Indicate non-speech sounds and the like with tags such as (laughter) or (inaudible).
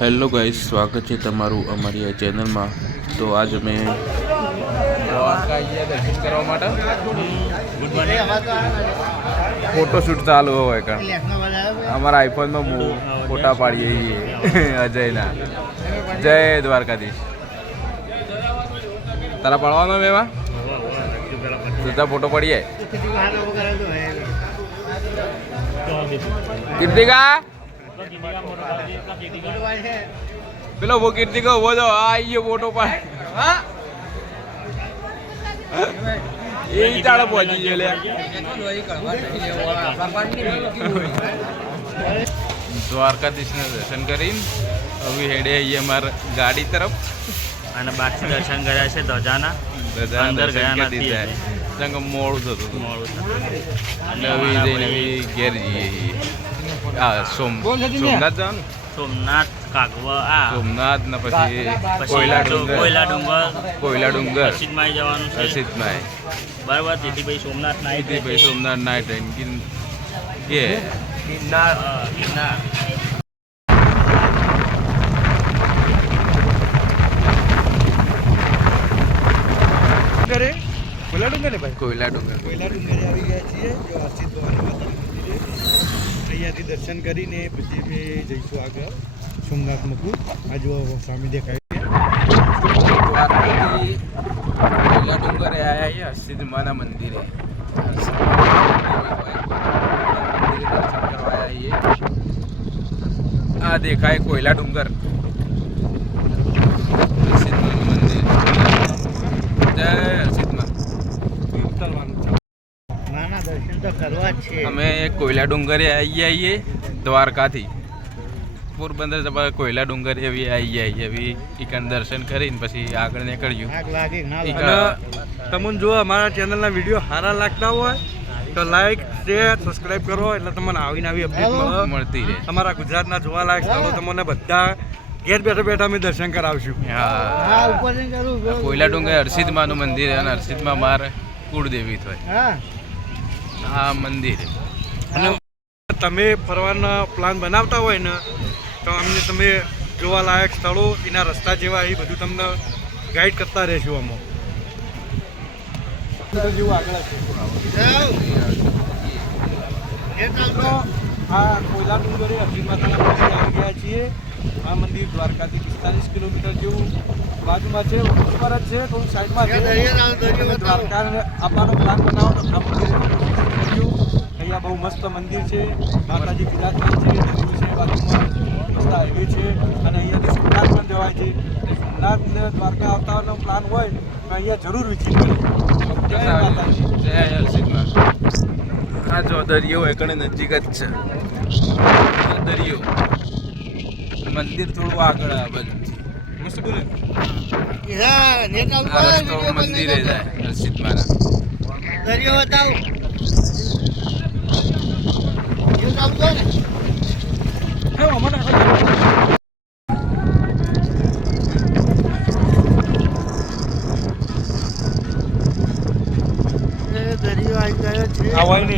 Hello guys સ્વાગત છે તમારું અમારી આ ચેનલમાં. તો આજ અમે દર્શન કરવા માટે ફોટોશૂટ ચાલુ હોય કારણ અમારા આઈફોનમાં બહુ ફોટા પાડીએ છીએ. (laughs) અજયના. જય દ્વારકાધીશ. તારા પાડવાનો મેવા સીધા ફોટો પડીએ. કીર્તિકા? પેલો કીર્તિ કહો બોલો આ આવી ગયો ફોટો પાડે હા એ ઈટાળે પહોંચી ગયો લે દ્વારકાધીશને દર્શન કરીને હવે હેડે અહીંયા મારા ગાડી તરફ. અને બાકી દર્શન કર્યા છે ધ્વજાના અંદર ગયા નથી મોડું થતું મોડું નવી જઈને ઘેર જઈએ સોમ સોમનાથ જવાનું? સોમનાથ કાગવા આ. સોમનાથ ને પછી કોયલા ડુંગર. કોયલા ડુંગર. કોયલા ડુંગર. રશીદમાં જવાનું છે. બરાબર તેથી ભાઈ સોમનાથ ના ભાઈ સોમનાથ નાઇટ એન્કિન કે? ગિરનાર ગિરનાર ડુંગરે ખુલ્લા ડુંગર ને ભાઈ? કોયલા ડુંગર. કોયલા ડુંગરે આવી ગયા છીએ જો આશીષ ભવાની માતાનું મંદિરે. અહીંયાથી દર્શન કરીને પછી અમે જઈશું આગળ. સોમનાથ મુકુટ આ જો સ્વામી દેખાય કોયલા ડુંગરે આવ્યા છીએ હર્ષિદ માના મંદિરે. આ દેખાય કોયલા ડુંગર હર્ષિદ માનું મંદિર જય હર્ષિદમાં ઉતરવાનું છે નાના દર્શન તો કરવા જ છે. અમે કોયલા ડુંગરે આવી આવીએ દ્વારકાથી. પોરબંદર જવા કોયલા ડુંગરે એવી આવી આવીએ એવી ઈકન દર્શન કરીને પછી આગળ નીકળ્યું. તમને જો અમારા ચેનલના વીડિયો સારા લાગતા હોય તો લાઈક શેર સબસ્ક્રાઇબ કરો. એટલે તમને આવીને આવી અપડેટ મળતી રહે. તમારા ગુજરાતના જોવાલાયક સ્થળો તમને બધા ઘેર બેઠા બેઠા અમે દર્શન કરાવશું. હા. કોયલા ડુંગર હર્ષિદ માનું મંદિર અને હર્ષિદમાં મારે કુળદેવી થાય. હા. આ મંદિર અને તમે ફરવાના પ્લાન બનાવતા હોય ને તો અમને તમે જોવાલાયક સ્થળો એના રસ્તા જેવા એ બધું તમને ગાઈડ કરતા રહેશું અમો આ કોયલા ડુંગરે અરજી માતાના મંદિર આવી ગયા છીએ આ મંદિર દ્વારકાથી પિસ્તાલીસ કિલોમીટર જેવું બાજુમાં છે ઉપર જ છે થોડું સાઈડમાં. દ્વારકા આપવાનો પ્લાન બનાવો તો આ મંદિરે કરજો. અહીંયા બહુ મસ્ત મંદિર છે માતાજી બિરાજમાન છે નદી છે બાજુમાં મસ્ત હાઈવે છે અને અહીંયાથી સોમનાથ પણ જવાય છે. સોમનાથ ને દ્વારકા આવતાનો પ્લાન હોય તો અહીંયા જરૂર વિઝિટ કરો. જય માતાજી. જય આ જો દરિયો એકડે નજીક જ છે. દરિયો. મંદિર થોડું આગળ આવે બાજુ મસ્ત બોલે મંદિરે જાય હર્ષિત મારા દરિયો બતાવો. Ah, Aguaini.